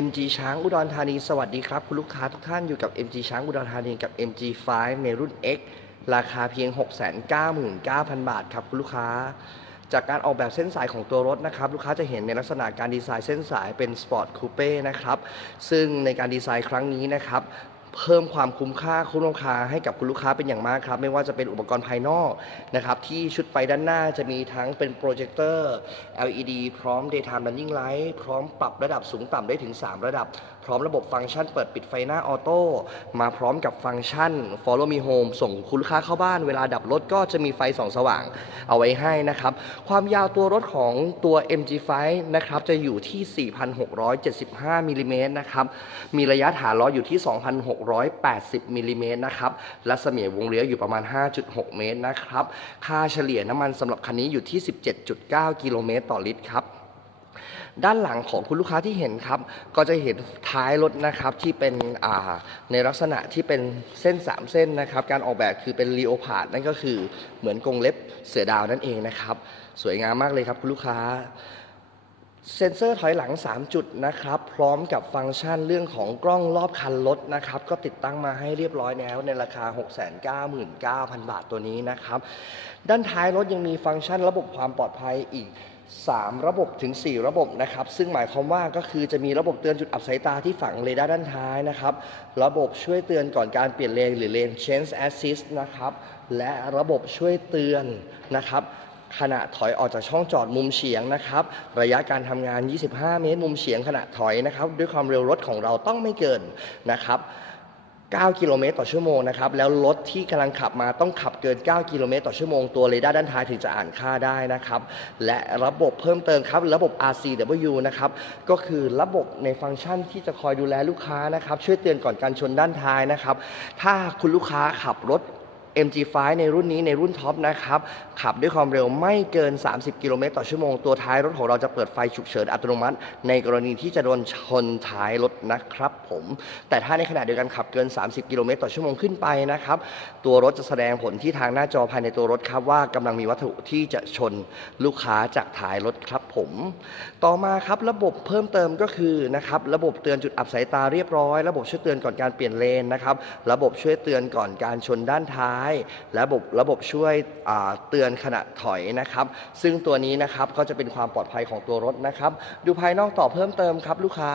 MG ช้างอุดรธานี สวัสดีครับ คุณลูกค้าทุกท่านอยู่กับ MG ช้างอุดรธานีกับ MG5 ในรุ่น X ราคาเพียง 699,000 บาทครับคุณลูกค้า จากการออกแบบเส้นสายของตัวรถนะครับ ลูกค้าจะเห็นในลักษณะการดีไซน์เส้นสายเป็นสปอร์ตคูเป้นะครับ ซึ่งในการดีไซน์ครั้งนี้นะครับ เพิ่มความคุ้มค่าคุ้มราคาให้กับคุณลูกค้าเป็นอย่างมากครับ ไม่ว่าจะเป็นอุปกรณ์ภายนอกนะครับที่ชุดไฟด้านหน้าจะมีทั้งเป็นโปรเจคเตอร์ LED พร้อม daytime running light พร้อมปรับระดับสูงต่ำได้ถึง 3 ระดับพร้อมระบบฟังก์ชันเปิดปิดไฟหน้าออโต้มาพร้อมกับฟังก์ชัน follow me home ส่งคุณลูกค้าเข้าบ้านเวลาดับรถก็จะมีไฟส่องสว่างเอาไว้ให้นะครับ ความยาวตัวรถของตัว MG5 นะครับจะอยู่ที่ 4,675มิลลิเมตรนะครับ มีระยะฐานล้ออยู่ที่ 2,680มิลลิเมตรนะครับรัศมีวงเลี้ยวอยู่ประมาณ 5.6 เมตรนะครับ ค่าเฉลี่ยน้ำมันสำหรับคันนี้อยู่ที่ 17.9 กิโลเมตรต่อลิตรครับ ด้านหลังของคุณลูกค้าที่เห็นครับ ก็จะเห็นท้ายรถนะครับที่เป็นในลักษณะที่เป็นเส้น 3 เส้นนะครับ การออกแบบคือเป็นรีโอพาดนั่นก็คือเหมือนกรงเล็บเสือดาวนั่นเองนะครับ สวยงามมากเลยครับคุณลูกค้าเซ็นเซอร์ถอยหลัง 3 จุดนะครับ พร้อมกับฟังก์ชันเรื่องของกล้องรอบคันรถนะครับ ก็ติดตั้งมาให้เรียบร้อยแล้วในราคา 699,000 บาทตัวนี้นะครับ ด้านท้ายรถยังมีฟังก์ชันระบบความปลอดภัยอีก 3 ระบบถึง 4 ระบบนะครับ ซึ่งหมายความว่าก็คือจะมีระบบเตือนจุดอับสายตาที่ฝังเรดาร์ด้านท้ายนะครับ ระบบช่วยเตือนก่อนการเปลี่ยนเลนหรือเลน change assist นะครับ และระบบช่วยเตือนนะครับขณะถอยออกจากช่องจอดมุมเฉียงนะครับ ระยะการทำงาน 25 เมตร มุมเฉียงขณะถอยนะครับ ด้วยความเร็วรถของเราต้องไม่เกินนะครับ 9 กิโลเมตรต่อชั่วโมงนะครับ แล้วรถที่กำลังขับมาต้องขับเกิน 9 กิโลเมตรต่อชั่วโมง ตัวเรดาร์ด้านท้ายถึงจะอ่านค่าได้นะครับ และระบบเพิ่มเติมครับ ระบบ RCW นะครับ ก็คือระบบในฟังก์ชันที่จะคอยดูแลลูกค้านะครับ ช่วยเตือนก่อนการชนด้านท้ายนะครับ ถ้าคุณลูกค้าขับรถ MG5 ในรุ่นนี้ในรุ่นท็อปนะครับ ขับด้วยความเร็วไม่เกิน 30 กิโลเมตรต่อชั่วโมง ตัวท้ายรถของเราจะเปิดไฟฉุกเฉินอัตโนมัติ ในกรณีที่จะโดนชนท้ายรถนะครับผม แต่ถ้าในขณะเดียวกันขับเกิน 30 กิโลเมตรต่อชั่วโมงขึ้นไปนะครับ ตัวรถจะแสดงผลที่ทางหน้าจอภายในตัวรถครับว่ากำลังมีวัตถุที่จะชนลูกค้าจากท้ายรถครับผม ต่อมาครับระบบเพิ่มเติมก็คือนะครับระบบเตือนจุดอับสายตาเรียบร้อย ระบบช่วยเตือนก่อนการเปลี่ยนเลนนะครับ ระบบช่วยเตือนก่อนการชนด้านท้ายระบบระบบช่วยเตือนขณะถอยนะครับ ซึ่งตัวนี้นะครับก็จะเป็นความปลอดภัยของตัวรถนะครับ ดูภายนอกต่อเพิ่มเติมครับลูกค้า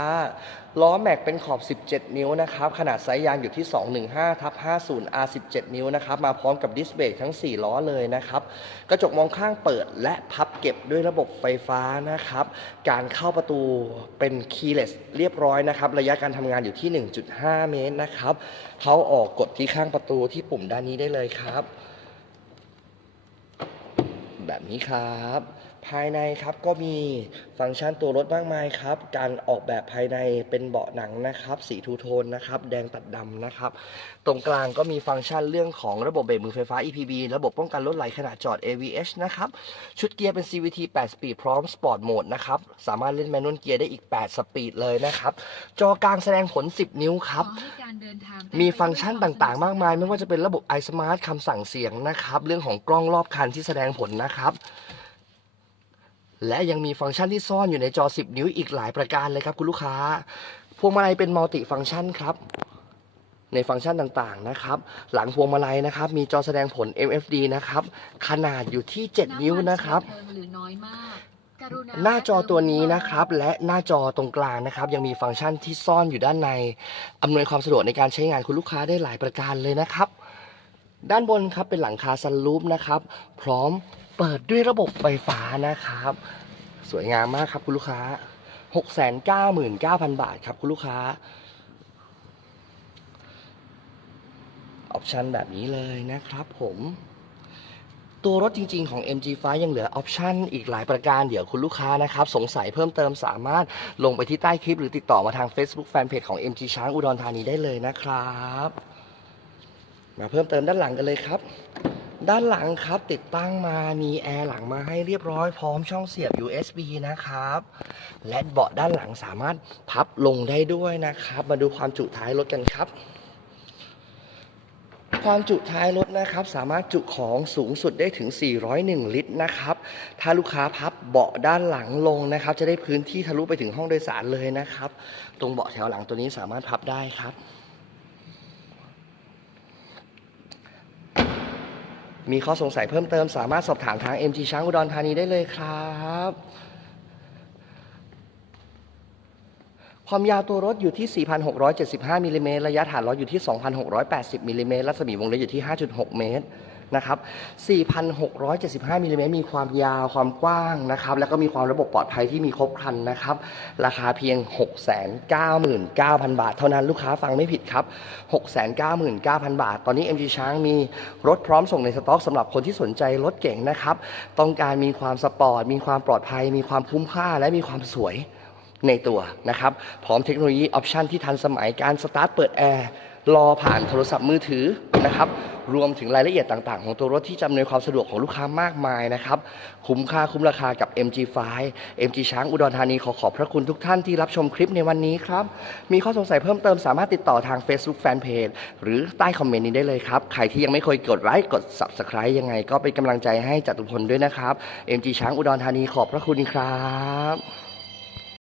ล้อแม็กเป็นขอบ 17 นิ้วนะครับ ขนาดไซส์ยางอยู่ที่ 215ทับ50 R 17 นิ้วนะครับ มาพร้อมกับดิสเบรกทั้ง 4 ล้อเลยนะครับ กระจกมองข้างเปิดและพับเก็บด้วยระบบไฟฟ้านะครับ การเข้าประตูเป็น keyless เรียบร้อยนะครับ ระยะการทำงานอยู่ที่ 1.5 เมตรนะครับ เขาออกกดที่ข้างประตูที่ปุ่มด้านนี้ได้เลยครับ แบบนี้ครับภายในครับก็มีฟังก์ชันตัวรถมากมายครับ การออกแบบภายในเป็นเบาะหนังนะครับ สีทูโทนนะครับ แดงตัดดำนะครับ ตรงกลางก็มีฟังก์ชันเรื่องของระบบเบรกมือไฟฟ้า EPB ระบบป้องกันรถไหลขณะจอด AVH นะครับ ชุดเกียร์เป็น CVT 8 สปีดพร้อม Sport Mode นะครับ สามารถเล่นแมนนวลเกียร์ได้อีก 8 สปีดเลยนะครับ จอกลางแสดงผล 10 นิ้วครับขอให้การเดินทางมีฟังก์ชันต่างๆ มากมาย ไม่ว่าจะเป็นระบบ iSmart คำสั่งเสียงนะครับ เรื่องของกล้องรอบคันที่แสดงผลนะครับ และยังมีฟังก์ชันที่ซ่อนอยู่ในจอ 10 นิ้วอีกหลายประการเลยครับคุณลูกค้า พวงมาลัยเป็นมัลติฟังก์ชันครับ ในฟังก์ชันต่างๆนะครับ หลังพวงมาลัยนะครับ มีจอแสดงผล MFD นะครับ ขนาดอยู่ที่ 7 นิ้วนะครับ หน้าจอตัวนี้นะครับ และหน้าจอตรงกลางนะครับ ยังมีฟังก์ชันที่ซ่อนอยู่ด้านในอำนวยความสะดวกในการใช้งานคุณลูกค้าได้หลายประการเลยนะครับ ด้านบนครับเป็นหลังคาซันรูฟนะครับ พร้อมเปิดด้วยระบบไฟฟ้านะครับ สวยงามมากครับคุณลูกค้า 699,000 บาทครับคุณลูกค้า ออปชันแบบนี้เลยนะครับผม ตัวรถจริง ๆ ของ MG5 ยังเหลือออปชันอีกหลายประการเดี๋ยวคุณลูกค้านะครับ สงสัยเพิ่มเติมสามารถลงไปที่ใต้คลิป หรือติดต่อมาทาง Facebook Fanpage ของ MG ช้างอุดรธานีได้เลยนะครับ มาเพิ่มเติมด้านหลังกันเลยครับ ด้านหลังครับติดตั้งมามีแอร์หลังมาให้เรียบร้อยพร้อมช่องเสียบ USB นะครับ และเบาะด้านหลังสามารถพับลงได้ด้วยนะครับ มาดูความจุท้ายรถกันครับความจุท้ายรถนะครับสามารถจุของสูงสุดได้ถึง 401 ลิตรนะครับ ถ้าลูกค้าพับเบาะด้านหลังลงนะครับ จะได้พื้นที่ทะลุไปถึงห้องโดยสารเลยนะครับ ตรงเบาะแถวหลังตัวนี้สามารถพับได้ครับ มีข้อสงสัยเพิ่มเติมสามารถสอบถามทาง MG ช้างอุดรธานีได้เลยครับ ความยาวตัวรถอยู่ที่ 4,675มิลลิเมตรระยะฐานล้ออยู่ที่ 2,680มิลลิเมตรรัศมีวงเล็บอยู่ที่ 5.6 เมตร นะครับ 4,675มิลลิเมตรมีความยาวความกว้างนะครับ แล้วก็มีความระบบปลอดภัยที่มีครบครันนะครับ ราคาเพียง 699,000 บาท เท่านั้นลูกค้าฟังไม่ผิดครับ 699,000 บาท ตอนนี้ MG ช้างมีรถพร้อมส่งในสต็อกสำหรับคนที่สนใจรถเก่งนะครับ ต้องการมีความสปอร์ต มีความปลอดภัย มีความคุ้มค่า และมีความสวยในตัวนะครับ พร้อมเทคโนโลยีออปชันที่ทันสมัยการสตาร์ทเปิดแอร์ รอผ่านโทรศัพท์มือถือนะครับรวมถึงรายละเอียดต่างๆ ของตัวรถที่จำนวยความสะดวกของลูกค้ามากมายนะครับคุ้มค่าคุ้มราคากับ MG5 MG ช้างอุดรธานีขอขอบพระคุณทุกท่านที่รับชมคลิปในวันนี้ครับ มีข้อสงสัยเพิ่มเติมสามารถติดต่อทาง Facebook Fanpage หรือใต้คอมเมนต์นี้ได้เลยครับ ใครที่ยังไม่เคยกดไลค์กด Subscribe ยังไง ก็เป็นกำลังใจให้จตุพลด้วยนะครับ MG ช้างอุดรธานีขอบพระคุณครับ